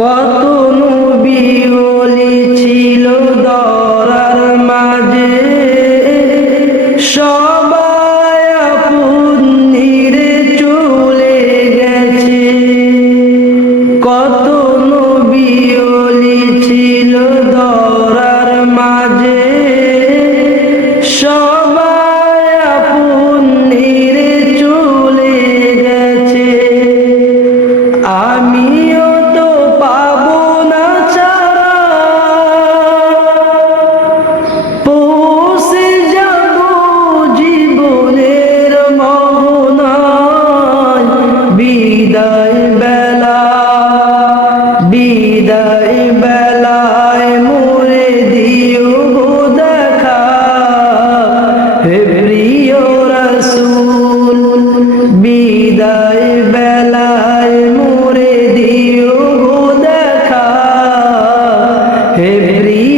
কত নবী ওলি ছিল দরার মাঝে, সবাই আপন নিরে চলে গেছে। কত নবী ওলি ছিল দরার মাঝে, সবাই আপন নিরে চলে গেছে। আমিও তো পাবো না ছাড়া, পৌঁছে যাব জীবনের মোহনায়। বিদায় বেলা, বিদায় বেলায় মোরে দিও গো দেখা, হে প্রিয় রাসূল। বিদায় বেলায় মোরে দিও গো দেখা, হে প্রিয়